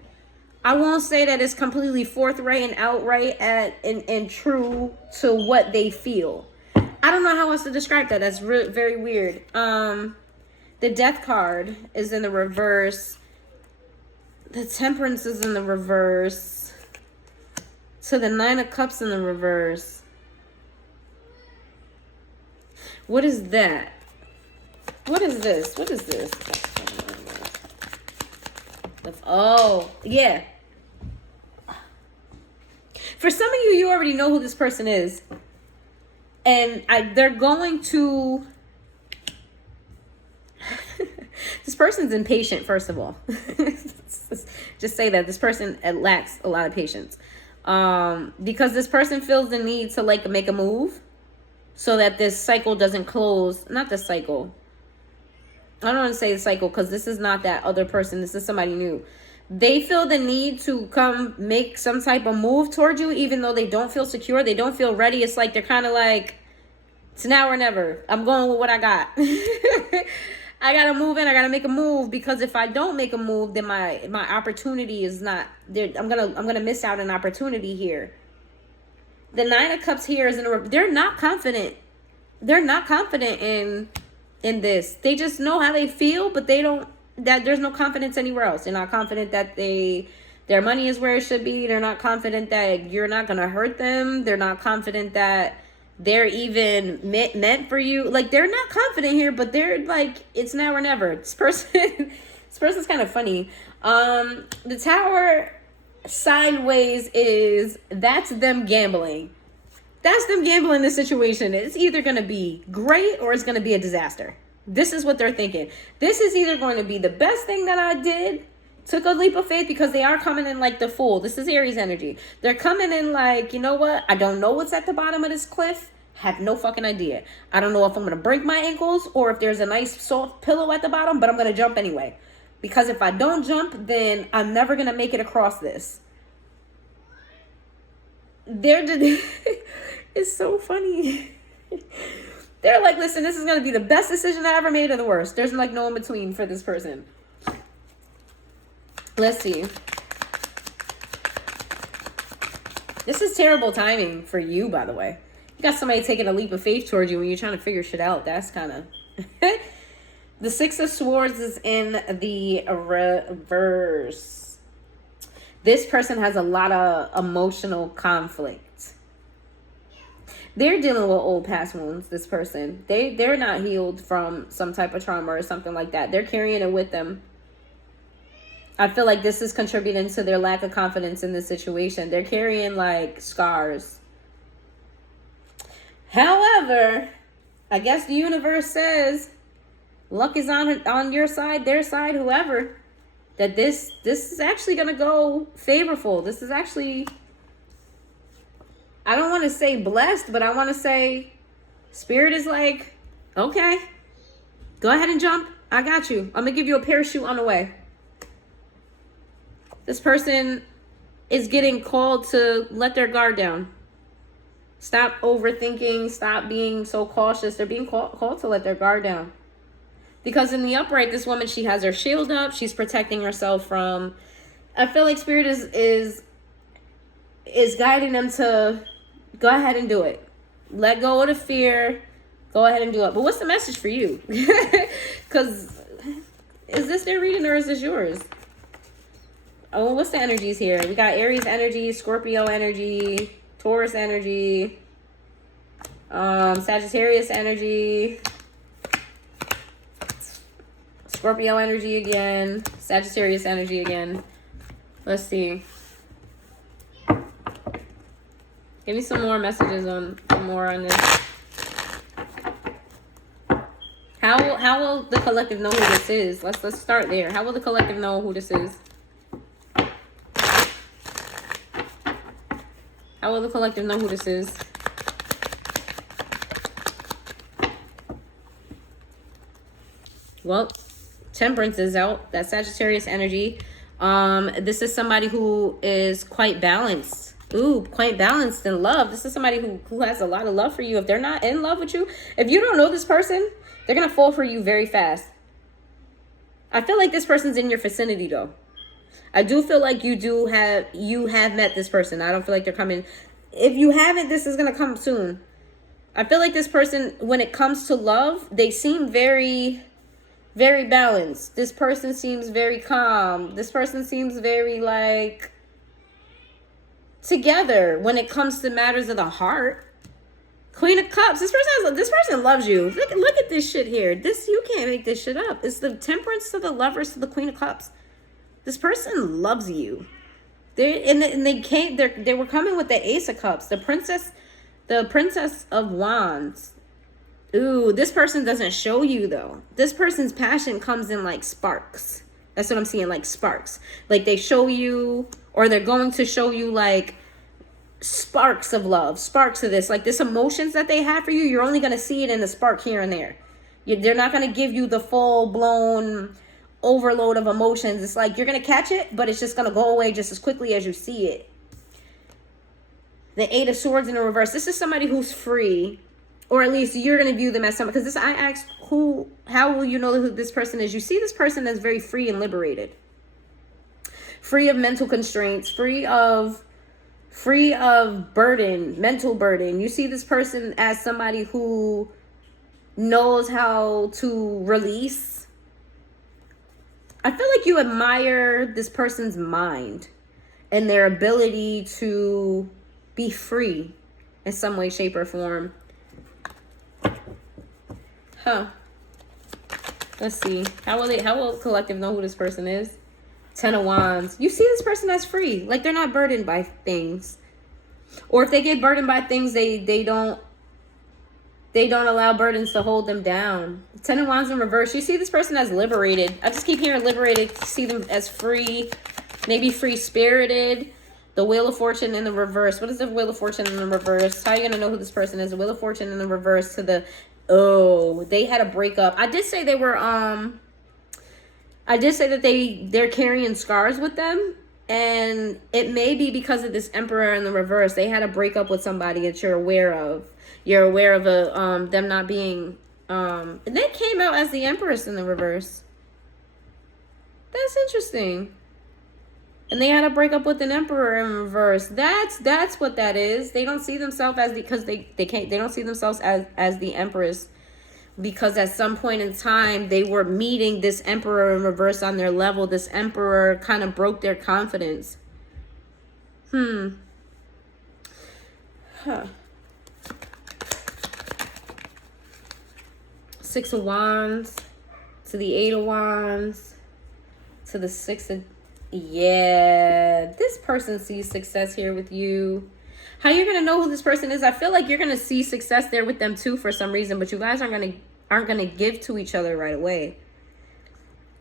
I won't say that it's completely forthright and outright and true to what they feel. I don't know how else to describe that. That's very weird. The Death card is in the reverse. The Temperance is in the reverse. So the Nine of Cups in the reverse. What is that? What is this? What is this? Oh, yeah. For some of you, you already know who this person is. And they're going to... This person's impatient, first of all. Just say that. This person lacks a lot of patience. Because this person feels the need to, like, make a move so that this cycle doesn't close. Not the cycle. I don't want to say the cycle because this is not that other person. This is somebody new. They feel the need to come make some type of move towards you, even though they don't feel secure. They don't feel ready. It's like they're kind of like, it's now or never. I'm going with what I got. I got to move in. I got to make a move, because if I don't make a move, then my opportunity is not there. I'm going to miss out an opportunity here. The Nine of Cups here is they're not confident. They're not confident in this. They just know how they feel, but they don't, that there's no confidence anywhere else. They're not confident that their money is where it should be. They're not confident that you're not going to hurt them. They're not confident that they're even meant for you. Like, they're not confident here, but they're like, it's now or never. This person's kind of funny. The Tower sideways that's them gambling. That's them gambling the situation. It's either going to be great or it's going to be a disaster. This is what they're thinking. This is either going to be the best thing that I did, took a leap of faith, because they are coming in like the Fool. This is Aries energy. They're coming in like, you know what? I don't know what's at the bottom of this cliff. Have no fucking idea. I don't know if I'm going to break my ankles or if there's a nice soft pillow at the bottom, but I'm going to jump anyway. Because if I don't jump, then I'm never going to make it across this. It's so funny. They're like, listen, this is going to be the best decision I ever made or the worst. There's like no in between for this person. Let's see. This is terrible timing for you, by the way. You got somebody taking a leap of faith towards you when you're trying to figure shit out. That's kind of... The Six of Swords is in the reverse. This person has a lot of emotional conflict. They're dealing with old past wounds, this person. They're not healed from some type of trauma or something like that. They're carrying it with them. I feel like this is contributing to their lack of confidence in this situation. They're carrying like scars. However, I guess the universe says luck is on your side, their side, whoever. That this is actually going to go favorable. This is actually... I don't want to say blessed, but I want to say Spirit is like, okay, go ahead and jump. I got you. I'm going to give you a parachute on the way. This person is getting called to let their guard down. Stop overthinking. Stop being so cautious. They're being called to let their guard down. Because in the upright, this woman, she has her shield up. She's protecting herself from... I feel like Spirit is guiding them to... Go ahead and do it. Let go of the fear. Go ahead and do it. But what's the message for you? Because is this their reading or is this yours? Oh, what's the energies here? We got Aries energy, Scorpio energy, Taurus energy, Sagittarius energy, Scorpio energy again, Sagittarius energy again. Let's see. Give me some more messages on this. How will the collective know who this is? Let's start there. How will the collective know who this is? How will the collective know who this is? Well, Temperance is out. That's Sagittarius energy. This is somebody who is quite balanced. Ooh, quite balanced in love. This is somebody who has a lot of love for you. If they're not in love with you, if you don't know this person, they're going to fall for you very fast. I feel like this person's in your vicinity, though. I do feel like you have met this person. I don't feel like they're coming. If you haven't, this is going to come soon. I feel like this person, when it comes to love, they seem very, very balanced. This person seems very calm. This person seems very like together when it comes to matters of the heart. Queen of Cups. This person loves you. Look at this shit here. You can't make this shit up. It's the Temperance to the Lovers to the Queen of Cups. This person loves you. They were coming with the Ace of Cups, the Princess of Wands. Ooh, this person doesn't show you though. This person's passion comes in like sparks. That's what I'm seeing, like sparks. Like they show you, or they're going to show you like sparks of love, sparks of this. Like this emotions that they have for you, you're only going to see it in the spark here and there. They're not going to give you the full blown overload of emotions. It's like you're going to catch it, but it's just going to go away just as quickly as you see it. The Eight of Swords in the reverse. This is somebody who's free, or at least you're going to view them as somebody. Because I asked, how will you know who this person is? You see this person as very free and liberated, free of mental constraints, free of burden, mental burden. You see this person as somebody who knows how to release. I feel like you admire this person's mind and their ability to be free in some way, shape, or form. Huh. Let's see. How will collective know who this person is? 10 of Wands. You see this person as free. Like they're not burdened by things. Or if they get burdened by things, they don't allow burdens to hold them down. 10 of Wands in reverse. You see this person as liberated. I just keep hearing liberated. See them as free. Maybe free-spirited. The Wheel of Fortune in the reverse. What is the Wheel of Fortune in the reverse? How are you going to know who this person is? The Wheel of Fortune in the reverse to the... Oh, they had a breakup. I did say they were... I did say that they're carrying scars with them. And it may be because of this Emperor in the reverse. They had a breakup with somebody that you're aware of. You're aware of them not being... and they came out as the Empress in the reverse. That's interesting. And they had a breakup with an Emperor in reverse. That's what that is. They don't see themselves as because they don't see themselves as the Empress, because at some point in time they were meeting this Emperor in reverse on their level. This Emperor kind of broke their confidence. Huh. Six of Wands to the Eight of Wands to the Six of... Yeah, this person sees success here with you. How you're gonna know who this person is? I feel like you're gonna see success there with them too for some reason, but you guys aren't gonna give to each other right away.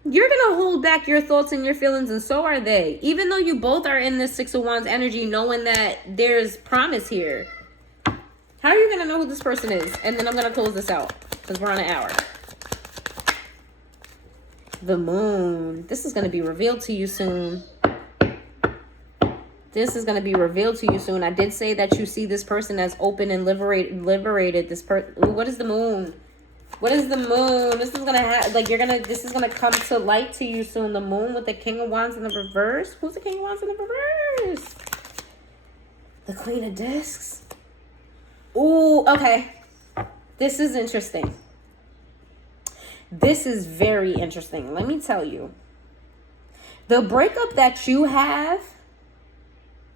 You're gonna hold back your thoughts and your feelings, and so are they. Even though you both are in this Six of Wands energy, knowing that there's promise here. How are you gonna know who this person is? And then I'm gonna close this out because we're on an hour. The Moon. This is going to be revealed to you soon. This is going to be revealed to you soon. I did say that you see this person as open and liberated. What is the Moon? What is the Moon? This is going to this is going to come to light to you soon. The Moon with the King of Wands in the reverse. Who's the King of Wands in the reverse? The Queen of Discs. Ooh, okay. This is interesting. This is very interesting. Let me tell you. The breakup that you have,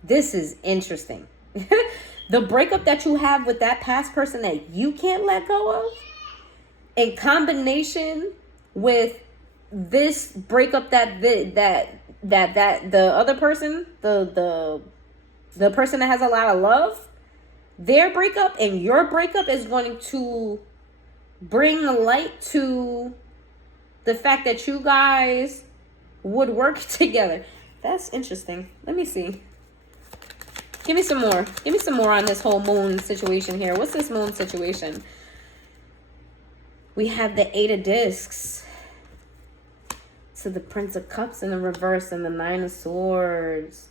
this is interesting. The breakup that you have with that past person that you can't let go of, in combination with this breakup that the other person, the person that has a lot of love, their breakup and your breakup is going to bring the light to the fact that you guys would work together. That's interesting. Let me see. Give me some more. Give me some more on this whole Moon situation here. What's this Moon situation? We have the Eight of Discs to the Prince of Cups in the reverse and the Nine of Swords.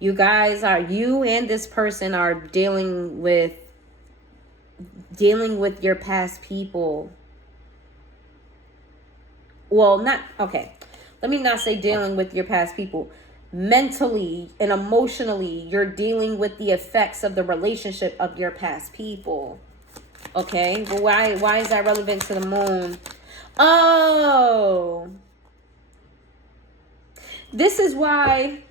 You and this person are dealing with your past people. Well, not okay. let me not say dealing with your past people. Mentally and emotionally, you're dealing with the effects of the relationship of your past people. Okay, well, why is that relevant to the moon? Oh, this is why.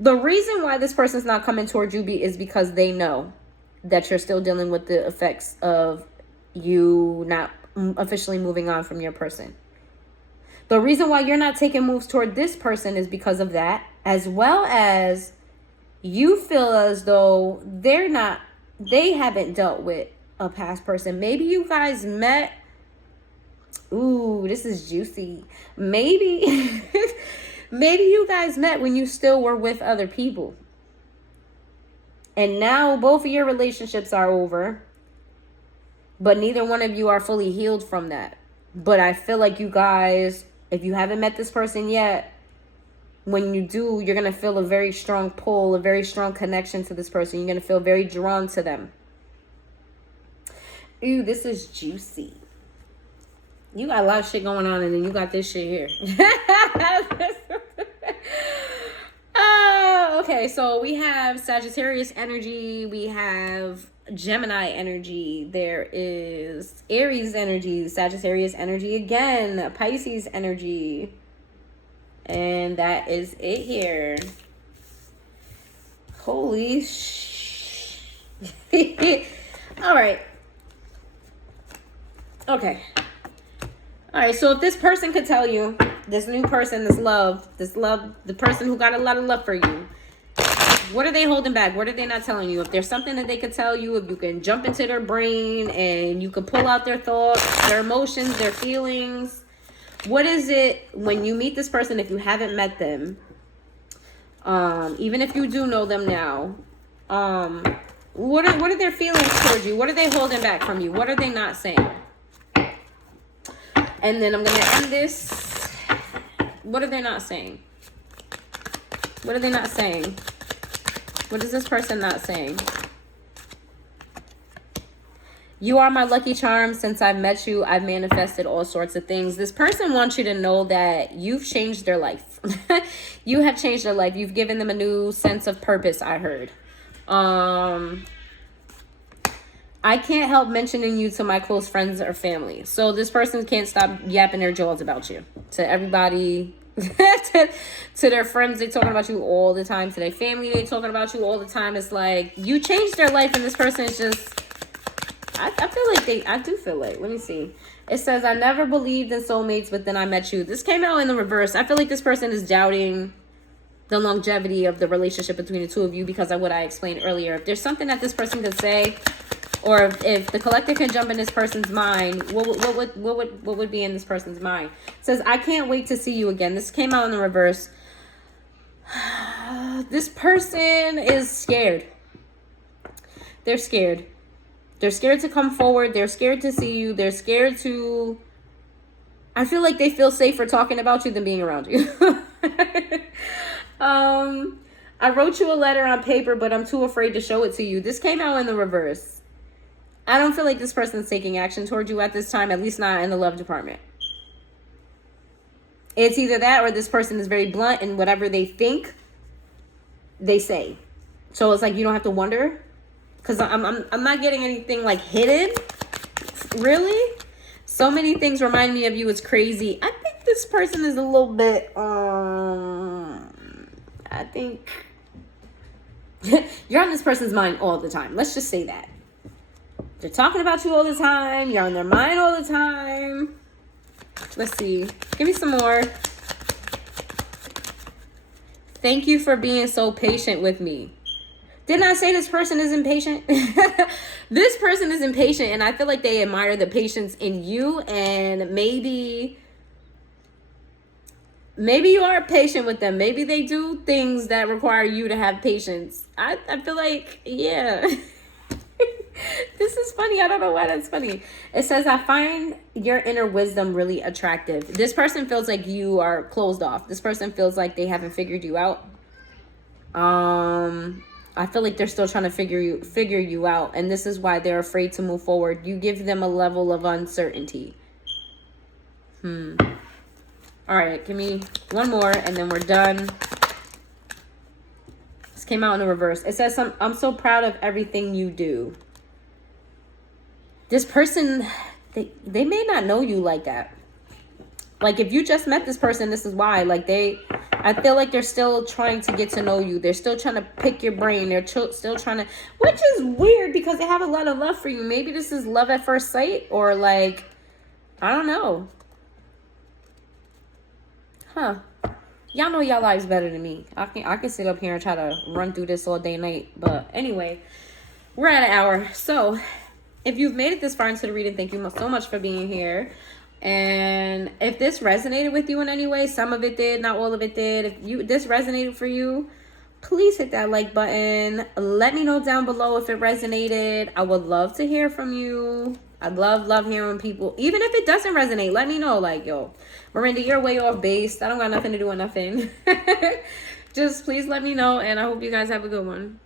The reason why this person's not coming towards you is because they know that you're still dealing with the effects of you not officially moving on from your person. The reason why you're not taking moves toward this person is because of that, as well as you feel as though they haven't dealt with a past person. Maybe you guys met. Ooh, this is juicy. Maybe maybe you guys met when you still were with other people. And now both of your relationships are over. But neither one of you are fully healed from that. But I feel like you guys, if you haven't met this person yet, when you do, you're going to feel a very strong pull, a very strong connection to this person. You're going to feel very drawn to them. Ooh, this is juicy. You got a lot of shit going on, and then you got this shit here. Okay, so we have Sagittarius energy. We have Gemini energy. There is Aries energy, Sagittarius energy again, Pisces energy. And that is it here. Holy All right. Okay. All right, so if this person could tell you, this new person, this love, the person who got a lot of love for you, what are they holding back? What are they not telling you? If there's something that they could tell you, if you can jump into their brain and you can pull out their thoughts, their emotions, their feelings, what is it when you meet this person, if you haven't met them, even if you do know them now, what are their feelings towards you? What are they holding back from you? What are they not saying? And then I'm going to end this. What are they not saying? What are they not saying? What is this person not saying? You are my lucky charm. Since I've met you, I've manifested all sorts of things. This person wants you to know that you've changed their life. You have changed their life. You've given them a new sense of purpose, I heard. I can't help mentioning you to my close friends or family. So this person can't stop yapping their jaws about you. To everybody, to their friends, they talking about you all the time. To their family, they talking about you all the time. It's like, you changed their life and this person is just... I do feel like, let me see. It says, I never believed in soulmates, but then I met you. This came out in the reverse. I feel like this person is doubting the longevity of the relationship between the two of you because of what I explained earlier. If there's something that this person could say, or if the collective can jump in this person's mind, what would be in this person's mind? It says, I can't wait to see you again. This came out in the reverse. This person is scared. They're scared. They're scared to come forward. They're scared to see you. They're scared to... I feel like they feel safer talking about you than being around you. I wrote you a letter on paper, but I'm too afraid to show it to you. This came out in the reverse. I don't feel like this person's taking action towards you at this time, at least not in the love department. It's either that or this person is very blunt and whatever they think, they say. So it's like you don't have to wonder. Because I'm not getting anything like hidden. Really? So many things remind me of you. It's crazy. I think this person is a little bit, I think you're on this person's mind all the time. Let's just say that. They're talking about you all the time. You're on their mind all the time. Let's see. Give me some more. Thank you for being so patient with me. Didn't I say this person is impatient? This person is impatient, and I feel like they admire the patience in you, and maybe you are patient with them. Maybe they do things that require you to have patience. I feel like, yeah. This is funny. I don't know why that's funny. It says, I find your inner wisdom really attractive. This person feels like you are closed off. This person feels like they haven't figured you out. I feel like they're still trying to figure you out, and this is why they're afraid to move forward. You give them a level of uncertainty. All All right, give me one more and then we're done. This came out in the reverse. It says, I'm so proud of everything you do. This person, they may not know you like that. Like, if you just met this person, this is why. Like, I feel like they're still trying to get to know you. They're still trying to pick your brain. They're still trying to, which is weird because they have a lot of love for you. Maybe this is love at first sight, or like, I don't know. Huh. Y'all know y'all lives better than me. I can sit up here and try to run through this all day and night. But anyway, we're at an hour. So if you've made it this far into the reading, thank you so much for being here. And if this resonated with you in any way, some of it did, not all of it did. If this resonated for you, please hit that like button. Let me know down below if it resonated. I would love to hear from you. I love hearing people. Even if it doesn't resonate, let me know. Like, yo, Miranda, you're way off base. I don't got nothing to do with nothing. Just please let me know. And I hope you guys have a good one.